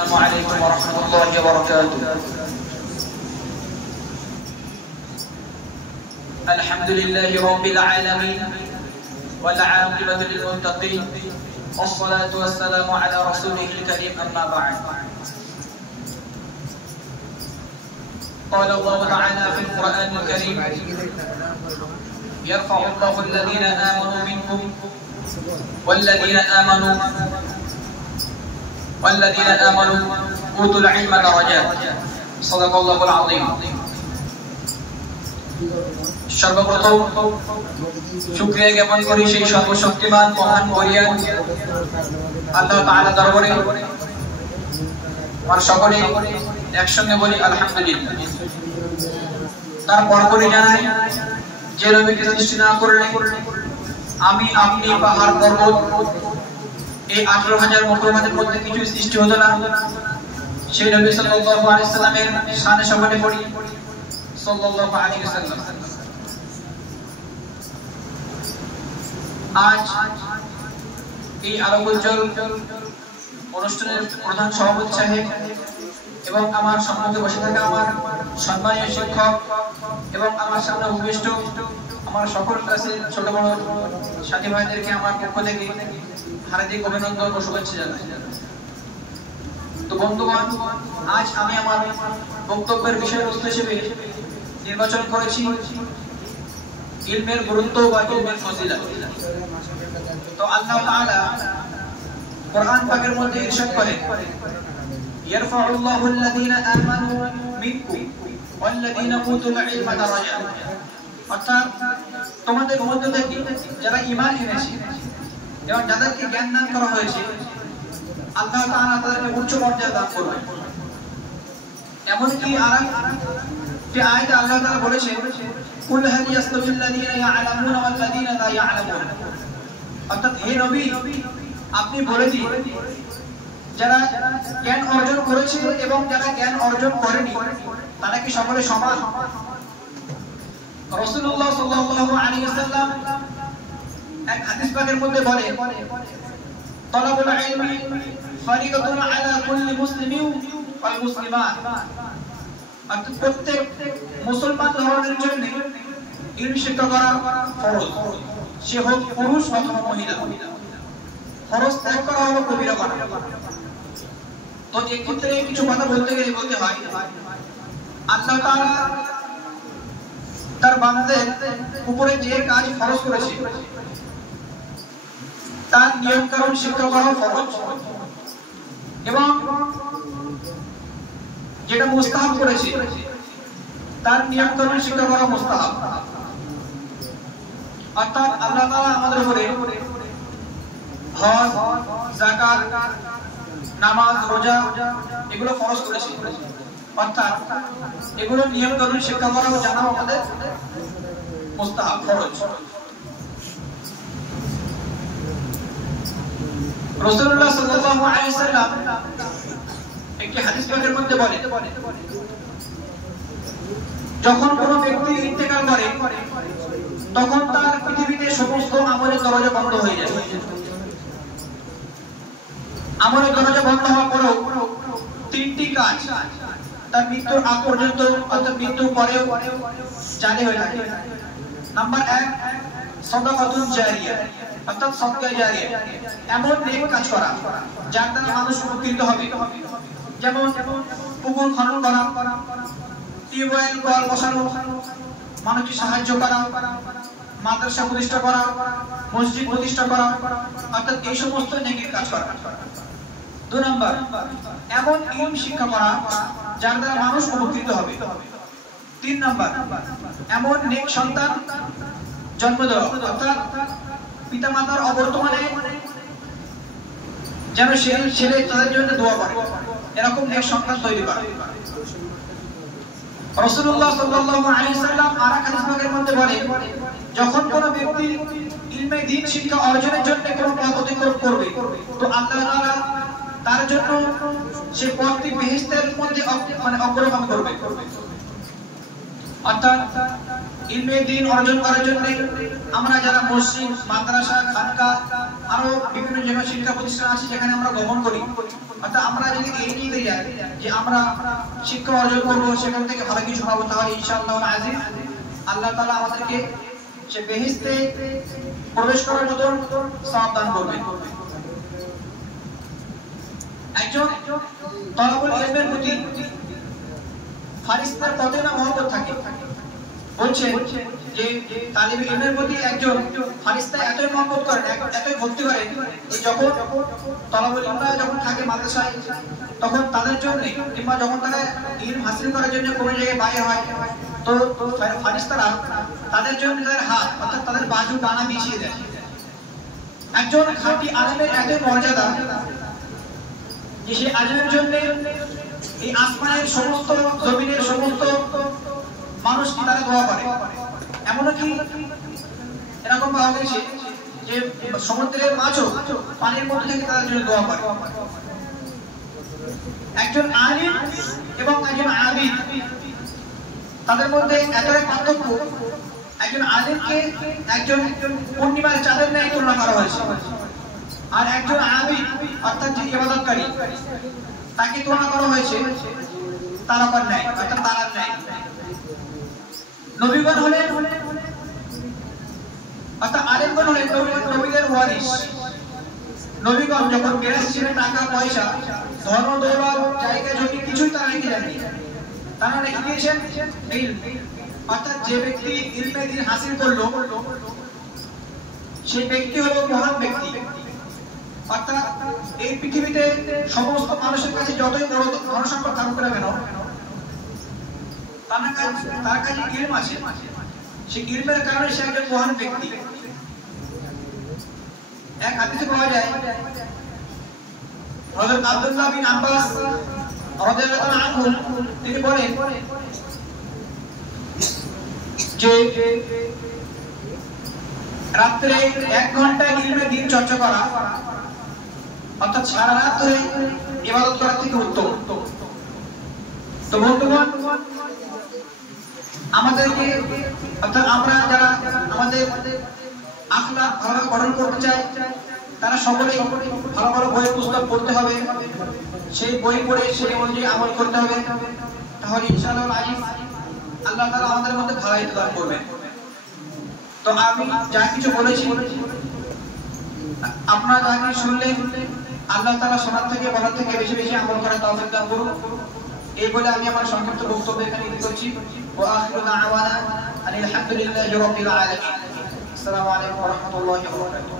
السلام عليكم ورحمة الله وبركاته. الحمد لله رب العالمين والعاقبة للمتقين والصلاة والسلام على رسوله الكريم أما بعد. قال الله تعالى في القرآن الكريم: يرفع الله الذين آمنوا منكم والذين آمنوا أوتوا العلم درجات. صدق الله العظيم. সর্বপ্রথম শুকরিয়া জ্ঞাপন করি সেই সর্বশক্তিমান মহান বলিয়ান আল্লাহ তাআলা দরবারে। আর সকলে একসঙ্গে বলি আলহামদুলিল্লাহ। তারপর করে জানাই যে নবীকে সৃষ্টি না করলে আমি আপনি পাহাড় পর্বত এই 18,000 মুসলমানের মধ্যে কিছু সৃষ্টি হতো না। সেই নবী সাল্লাল্লাহু আলাইহি ওয়াসাল্লামের শানে সকলে পড়ি সাল্লাল্লাহু আলাইহি ওয়াসাল্লাম। আজ এই আলোকোজ্জ্বল অনুষ্ঠানের প্রধান সভাপতি সাহেব এবং আমার সম্মুখে বসে থাকা আমার সম্মানীয় শিক্ষক এবং আমার সামনে উপবিষ্ট আমার সকল ক্লাসের ছোট বড় সাথী ভাইদেরকে আমার পক্ষ থেকে হার্দিক অভিনন্দন ও শুভেচ্ছা জানাই। তো বন্ধুগণ, আজ আমি আমার বক্তব্যের বিষয়বস্তু হিসেবে নির্বাচন করেছি ইলমের গুরুত্ব বা ইলমের ফজিলত। তো আল্লাহ তাআলা কোরআন পাকের মধ্যে ইরশাদ করেন: ইয়ারফাউল্লাহু আল্লাযীনা আমানু মিনকুম ওয়াল্লাযীনা উতুল ইলমা দারাজাত। অর্থাৎ তোমাদের মধ্যে থেকে যারা ঈমান এনেছে এবং যাদেরকে জ্ঞান দান করা হয়েছে আল্লাহ তাআলা তাদেরকে উচ্চ মর্যাদা দান করবেন। এমনকি আরেকটি আয়াতে আল্লাহ তাআলা বলেছেন: কুল হাল ইয়াসতাবিল লাযীনা ইয়া'লামুনা ওয়াল লাযীনা লা ইয়া'লামুন। অর্থাৎ হে নবী, আপনি বলে দিন যারা জ্ঞান অর্জন করেছে এবং যারা জ্ঞান অর্জন করেনি তারা কি সকলে সমান? রাসূলুল্লাহ সাল্লাল্লাহু আলাইহি ওয়াসাল্লাম এক হাদিস পাকের মধ্যে বলে: তালাবুল ইলমি ফারিদাতুন আলা কুল্লি মুসলিমিন ওয়াল মুসলিমাত। অর্থাৎ প্রত্যেক মুসলমান ধর্মের জন্য ইলম শিক্ষা করা ফরজ, সে হোক পুরুষ অথবা মহিলা। ফরজ ত্যাগ করা হলো কবিরা গুনাহ। তো এই ক্ষেত্রে কিছু কথা বলতে হয় আল্লাহ তাআলা তার বান্দাদের উপরে যে কাজ ফরজ করেছে তার নিয়ম কানুন শিক্ষা করা ফরজ, এবং যেটা মুস্তাহাব করেছে তার নিয়ম কানুন শিক্ষা করা মুস্তাহাব। অর্থাৎ আল্লাহ তাআলা আমাদের উপরে হজ, যাকাত, নামাজ, রোজা এগুলো ফরজ করেছে। অর্থাৎ এগুলো নিয়ম কানুন শিক্ষা করা ও জানা আমাদের মুস্তাহাব, ফরজ। রাসূলুল্লাহ সাল্লাল্লাহু আলাইহি ওয়াসাল্লাম একটি হাদিস পাকের মধ্যে বলে, যখন কোনো ব্যক্তি ইন্তেকাল করে তখন তার পৃথিবীতে সমস্ত আমলের দরজা বন্ধ হয়ে যায়। আমলের দরজা বন্ধ হওয়ার পরেও তিনটি কাজ তার মৃত্যুর আগ পর্যন্ত অর্থাৎ মৃত্যুর পরেও জারি হয়ে থাকে। নাম্বার 1, সাদাকাতুন জারিয়া, অর্থাৎ সদকা জারিয়া, এমন নেক কাজ করা যার দ্বারা মানুষ উপকৃত হবে। যেমন পুকুর খনন করা, টিউবওয়েল কল বসানো, মানুষকে সাহায্য করা, মাদ্রাসা প্রতিষ্ঠা করা, মসজিদ প্রতিষ্ঠা করা, অর্থাৎ এই সমস্ত নেকের কাজ করা। 2 নাম্বার, এমন ইলম শিক্ষা করা যার দ্বারা মানুষ উপকৃত হবে। 3 নাম্বার, এমন নেক সন্তান জন্ম দেওয়া, অর্থাৎ পিতামাতার অবর্তমানে যেন সেই ছেলে তাদের জন্য দোয়া করে, এরকম নেক সন্তান তৈরি করা। রাসূলুল্লাহ সাল্লাল্লাহু আলাইহি ওয়াসাল্লাম আরেক হাদিস পাকের মধ্যে বলে, যখন কোন ব্যক্তি ইলমে দ্বীন শিক্ষা অর্জনের জন্য কোনো পথ অতিক্রম করবে তো আল্লাহ তাআলা তার জন্য সে পথটি বেহেশতের মধ্যে অগ্রগামী করবে। অর্থাৎ ইলমে দ্বীন অর্জন করার জন্য আমরা যারা মসজিদ, মাদ্রাসা, খানকা, আরো বিভিন্ন জায়গায় শিক্ষা প্রতিষ্ঠান আছে যেখানে আমরা গমন করি, অর্থাৎ আমরা যদি এগিয়ে যাই যে আমরা শিক্ষা অর্জন করবো, সেখান থেকে ভালো কিছু পাবো, তাহলে ইনশাআল্লাহ আজিজ আল্লাহ তাআলা আমাদেরকে সে বেহেশতে প্রবেশ করার মতন সওয়াব দান করবেন। একজন তলাবুল ইলমের প্রতি ফারিস্তার কত না মহব্বত থাকে। বলছেন যে তালিবে ইলমের প্রতি একজন ফারিস্তা এতই মহব্বত করেন, এতই ভক্তি করেন, যখন তলাবুল ইলমরা যখন থাকে মাদ্রাসায়, তখন তাদের জন্য কিংবা যখন তারা ইলম হাসিল করার জন্য কোনো জায়গায় বাইরে হয়, তো ফারিস্তারা তাদের জন্য তাদের হাত অর্থাৎ তাদের বাজু ডানা বিছিয়ে দেয়। একজন খাঁটি আলেমের এতই মর্যাদা যে সেই আলেমের জন্য এই আসমানের সমস্ত জমিনের সমস্ত মানুষকে তারা দোয়া করে। এমনকি এরকম পাওয়া গেছে যে সমুদ্রের মাছও পানির মধ্যে থেকে তাদের জন্য দোয়া করে। একজন আলিম এবং একজন আবিদ তাদের মধ্যে এতটাই পার্থক্য, একজন আলিমকে একজন পূর্ণিমার চাঁদের ন্যায় তুলনা করা হয়েছে, আর একজন আবিদ অর্থাৎ যে ইবাদতকারী তাকে তুলনা করা হয়েছে তারকার ন্যায় অর্থাৎ তারার ন্যায়। নবীগণ হলেন অর্থাৎ আলেমগণ হলেন নবীদের ওয়ারিস। নবীগণ যখন বিরাজ ছিলেন টাকা পয়সা ধন দৌলত জায়গা জমি কিছুই তারা রেখে যাননি, তারা রেখে দিয়েছেন ইলম। অর্থাৎ যে ব্যক্তি ইলমে দ্বীন হাসিল করলো সেই ব্যক্তি হলো মহান ব্যক্তি। অর্থাৎ এই পৃথিবীতে সমস্ত মানুষের কাছে যতই বড় ধনসম্পদ থাকুক না কেন, তার কাছে ইলম আছে, সেই ইলমের কারণে সে একজন মহান ব্যক্তি। এক হাদিসে পাওয়া যায় হযরত আব্দুল্লাহ বিন আব্বাস রাদিয়াল্লাহু তাআলা আনহু তিনি বলেন যে রাতে 1 ঘন্টা ইলমে দ্বীন চর্চা করা অর্থাৎ সারা রাত ধরে ইবাদত করা থেকে উত্তম। তো বন্ধুগণ, আমাদেরকে অর্থাৎ আমরা যারা আমাদের আখলাক ভালো গঠন করতে চাই, তারা সকলেই ভালো ভালো বই পুস্তক পড়তে হবে, সেই বই পড়ে সেই অনুযায়ী আমল করতে হবে, তাহলে ইনশাআল্লাহ আজিজ আল্লাহ তাআলা আমাদের মধ্যে ভালাই দান করবেন। তো আমি যা কিছু বলেছি আপনারা যা কিছু শুনলেন, আল্লাহ তাআলা শোনার থেকে বলার থেকে বেশি বেশি আমল করার তৌফিক দান করুন। এই বলে আমি আমার সংক্ষিপ্ত বক্তব্য এখানে শেষ করছি। ওয়া আখিরু দাওয়ানা আলহামদুলিল্লাহি রাব্বিল আলামিন। আসসালামু আলাইকুম ওয়া রাহমাতুল্লাহি ওয়া বারাকাতুহু।